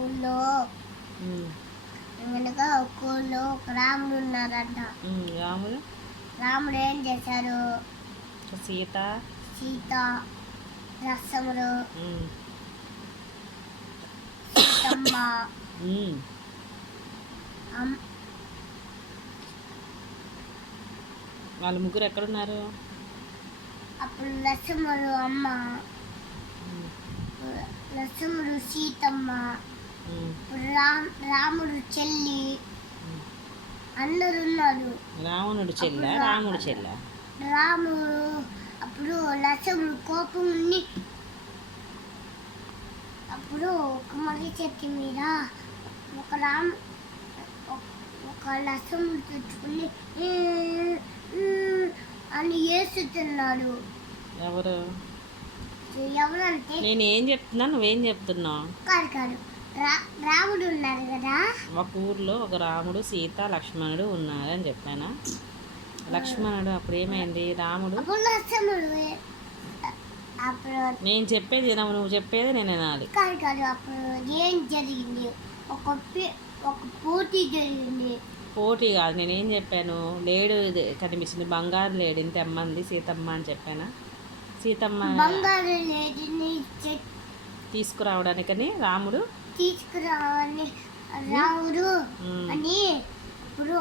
ఊళ్ళో వెనక ఒక ఊళ్ళో ఒక రాముడు ఉన్నారంట రాముడు? రాముడు ఏం చేశారు సీత? సీత రసములు సీతమ్మ వాళ్ళ ముగ్గురు ఎక్కడున్నారు? అప్పుడు రసములు అమ్మ. రసములు సీతమ్మ రాముడు చెల్లి. అందరు ఉన్నారు రావణుడు చెల్ల? రాముడు చెల్ల? రాముడు అప్పుడు లక్ష్మణుడు కోపం ఉండి అప్పుడు ఒక మర్రి చెట్టు మీద ఒక రాము ఒక- లక్ష్మణుడు తెచ్చుకుని అని వేస్తున్నాడు ఎవరు? నేను ఏం చెప్తున్నా నువ్వేం చెప్తున్నావు? రాముడు ఉన్నారు కదా? ఒక ఊర్లో ఒక రాముడు సీత లక్ష్మణుడు ఉన్నారు అని చెప్పానా? లక్ష్మణుడు అప్పుడు ఏమైంది? రాముడు? నేను చెప్పేది నువ్వు చెప్పేది నేను వినాలి. కాదు కాదు. అప్పుడు ఏం జరిగింది? ఒక ఒక పోటీ జరిగింది. పోటీ కాదు నేనేం చెప్పాను? లేడు ఇది కనిపిస్తుంది బంగారు లేడు ఇంత తెమ్మంది సీతమ్మ అని చెప్పానా? సీతమ్మ తీసుకురావడానికని రాముడు తీసుకురావని రాముడు అని ఇప్పుడు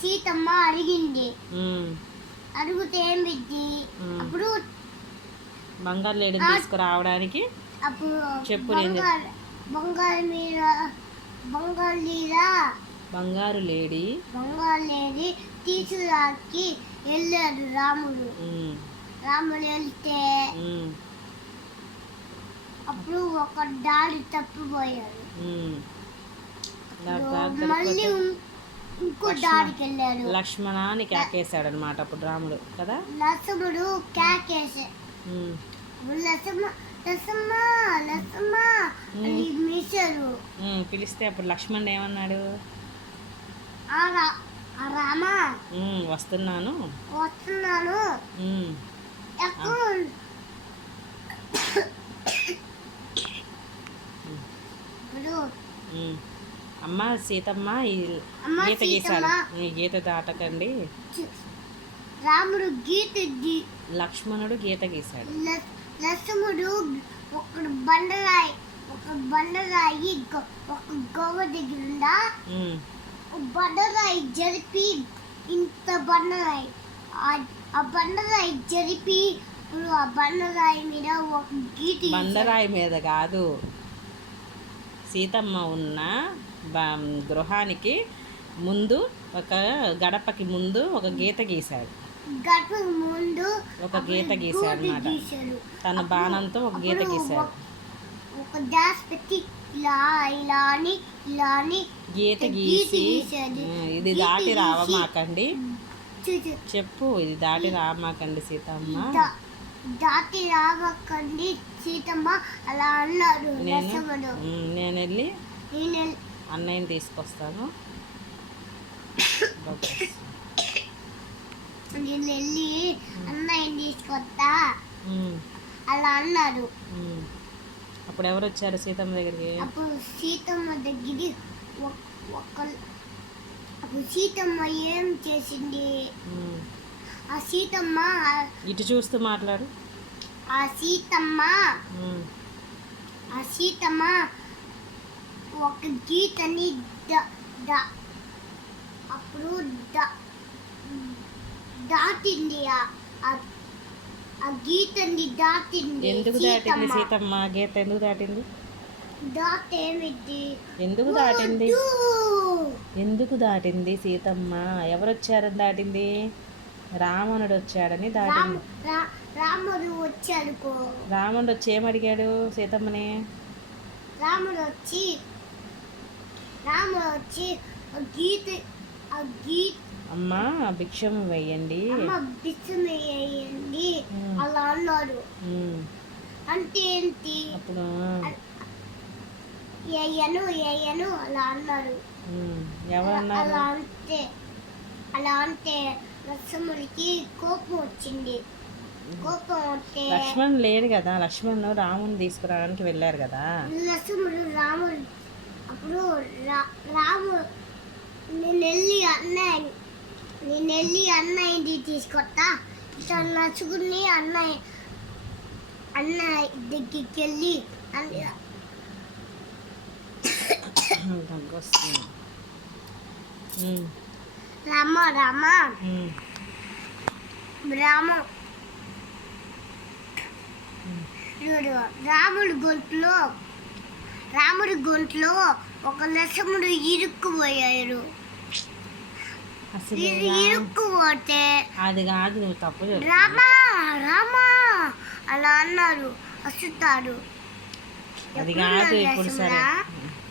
సీతమ్మ అడిగింది. అడిగితే ఏం. అప్పుడు బంగారు లేడు తీసుకురావడానికి అప్పుడు చెప్పు బంగారు బంగారు మీద బంగారు మీద బంగారు లేడి బంగారు లేడి తీసుకురాకి వెళ్ళాడు రాముడు. రాముడు వెళ్తే అప్పుడు ఒక దారి తప్పిపోయాడు. మళ్ళీ ఇంకో దారికి వెళ్ళాడు. లక్ష్మణ అని కేకేశాడు అనమాట అప్పుడు రాముడు కదా లక్ష్మణుడు ఉమ్, పిలిస్తే అప్పుడు లక్ష్మణుడు ఏమన్నాడు? రామ. వస్తున్నాను. వస్తున్నాను. అమ్మ సీతమ్మ ఈ గీత. ఈ గీత దాటకండి. రాముడు గీత లక్ష్మణుడు గీత గీశాడు. లక్ష్మణుడు ఒక బండరాయి ఒక బండరాయి ఒక గోవ దగ్గర బండరాయి జరిపి ఇంత బండరాయి ఆ- బండరాయి జరిపి ఇప్పుడు ఆ బండరాయి మీద ఒక గీశాడు. బండరాయి మీద కాదు. సీతమ్మ ఉన్న గృహానికి ముందు ఒక గడపకి ముందు ఒక గీత గీశాడు. గడపకు ముందు ఒక గీత గీశాడు గోటి అన్నమాట. తన బాణంతో ఒక గీత గీశాడు. ఒక- ఒక డాష్ పెట్టి ఇలా గీత గీసి. ఇది దాటి రావమాకండి. చెప్పు ఇది దాటి రామాకండి సీతమ్మ. దాటి రావకండి సీతమ్మ అలా అన్నాడు నేను నేను వెళ్ళి నేను అన్నయ్యని తీసుకొస్తాను. నేను వెళ్ళి అన్నయ్యని తీసుకొస్తా. అలా అన్నాడు ఉమ్. అప్పుడు ఎవరు వచ్చారు సీతమ్మ దగ్గరికి? అప్పుడు సీతమ్మ దగ్గర ఒక- ఒక అప్పుడు సీతమ్మ ఏం చేసింది. ఆ సీతమ్మ ఇటు చూస్తూ మాట్లాడు. ఆ సీతమ్మ ఆ సీతమ్మ ఒక గీతని ద- ద- అప్పుడు ద- దాటింది ఆ గీతని దాటింది ఎందుకు దాటింది సీతమ్మ. గీత ఎందుకు దాటింది? ఎందుకు దాటింది. ఎందుకు దాటింది సీతమ్మ? ఎవరు వచ్చారని దాటింది? రావణుడు వచ్చాడని దాటింది. రాముడు వచ్చాడుకో. రావణుడు వచ్చి ఏమడిగాడు సీతమ్మని? రాముడు వచ్చి రాముడు వచ్చి గీత అమ్మ భిక్షం బిచ్చమేయండి ఉమ్. అలా అన్నాడు ఉమ్, అంటే ఏంటి? అప్పుడు ఏయను ఏయను అలా అన్నాడు ఉమ్, అలా ఎవరన్నారు అంటే అలా అంటే లక్ష్మణుడికి కోపం వచ్చింది. కోపం వస్తే లక్ష్మణ్ లేడు కదా లక్ష్మణ్ రాముని తీసుకురావడానికి వెళ్ళారు కదా. లక్ష్మణుడు రాముడు. అప్పుడు రా- రాముడు నేను వెళ్ళి అన్నయ్య నేను వెళ్ళి అన్నయ్యది తీసుకొస్తా. ఇట్లా నచ్చుకుని అన్నయ్య అన్నయ్య దగ్గరికి వెళ్ళి అన్న- రామ రామ. రామ. చూడు రాముడి గొంతులో రాముడి గొంతులో ఒక లక్ష్మణుడు ఇరుక్కుపోయారు ఇరుక్కుపోతే అది కాదు నువ్వు తప్పు చెప్తున్నావు. రామా రామా అలా అన్నారు వస్తుతాడు అది కాదు ఇప్పుడు సరే.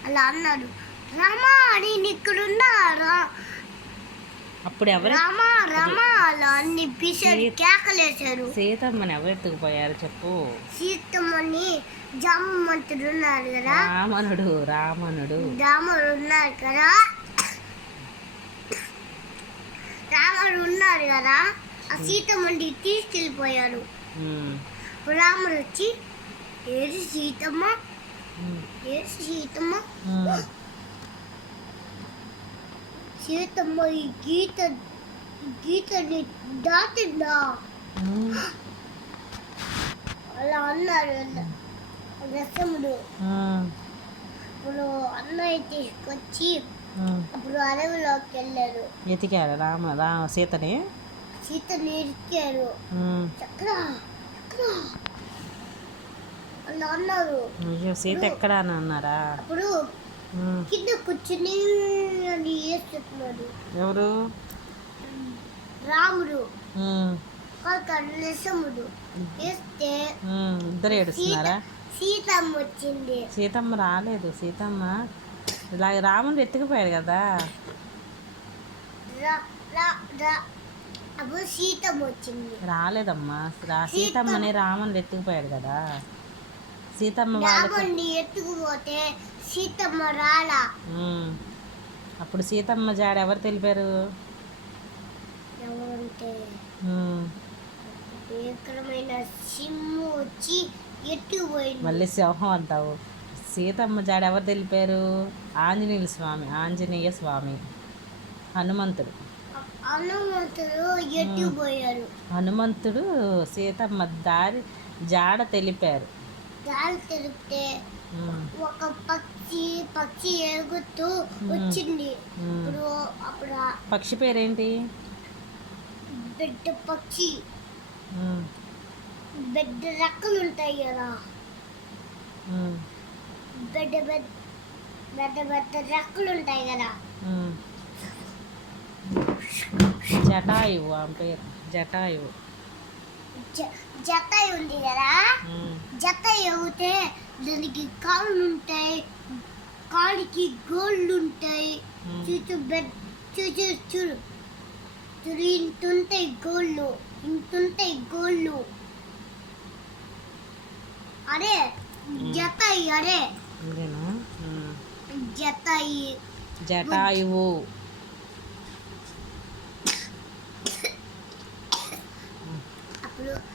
అలా అన్నారు. రామా నేను ఇక్కడ ఉన్నా రా- అప్పుడు ఎవరు సీతమ్మని ఎవరు ఎత్తుకుపోయారు చెప్పు? సీతమ్మని జమ్మంతుడు ఉన్నారు కదా. రామనుడు రామనుడు రాముడు ఉన్నారు కదా. రాముడు ఉన్నారు కదా. ఆ సీతమ్మని తీసుకెళ్ళిపోయారు. రాముడు వచ్చి ఏది సీతమ్మ? ఏది సీతమ్మ? సీతమ్మ ఈ గీత గీతని దాటిందా? అలా అన్నారు రసముడు ఉమ్, ఇప్పుడు అన్నయ్య తీసుకొచ్చి. అప్పుడు అడవిలోకి వెళ్ళారు ఎతికారు రామ రామ సీతని. సీతని ఉమ్, చక్ర చక్ర. అలా అన్నారు. అయ్యో సీత ఎక్కడ అని అన్నారా? అప్పుడు ఉమ్, కింద కూర్చుని అని వేస్తున్నాడు ఎవరు? రాముడు. ఉమ్, కాక నిసముడు వేస్తే ఉమ్, ఇద్దరు సీత ఏడుస్తున్నారా సీతమ్మ వచ్చింది. సీతమ్మ రాలేదు. సీతమ్మ ఇలా రాముడు ఎత్తుకుపోయాడు కదా. అప్పుడు సీతమ్మ వచ్చింది. రాలేదమ్మా. సీతమ్మని రాముని ఎత్తుకుపోయాడు కదా. సీతమ్మ వాళ్ళకి రాముడిని ఎత్తుకుపోతే సీతమ్మ రాలా. అప్పుడు సీతమ్మ జాడ ఎవరు తెలిపారు? ఎవరంటే? వచ్చి మళ్ళీ సింహం అంటావు. సీతమ్మ జాడ ఎవరు తెలిపారు? ఆంజనేయుల స్వామి ఆంజనేయ స్వామి. హనుమంతుడు. హనుమంతుడు ఎత్తుకుపోయారు హనుమంతుడు సీతమ్మ దారి జాడ తెలిపారు. దారి తెలిపితే. ఒక పక్షి పక్షి ఎగుతూ వచ్చింది. ఇప్పుడు అప్పుడు ఆ పక్షి పేరేంటి బిడ్డ పక్షి. బిడ్డ రెక్కలు ఉంటాయి కదా. బిడ్డ పెద్ద పెద్ద పెద్ద రెక్కలు ఉంటాయి కదా. జటాయువు ఆమె పేరు జటాయువు జత ఉంది కదా. జత ఎగితే దానికి కాళ్ళు ఉంటాయి. కాలికి గోళ్ళు ఉంటాయి. చూచు బెడ్ చూచు చూడు. చూడు ఇంతుంటాయి గోళ్ళు ఇంతుంటాయి గోళ్ళు. అరే జత అరే. ఇదేనా ఉమ్. జత. జటాయువు. అప్పుడు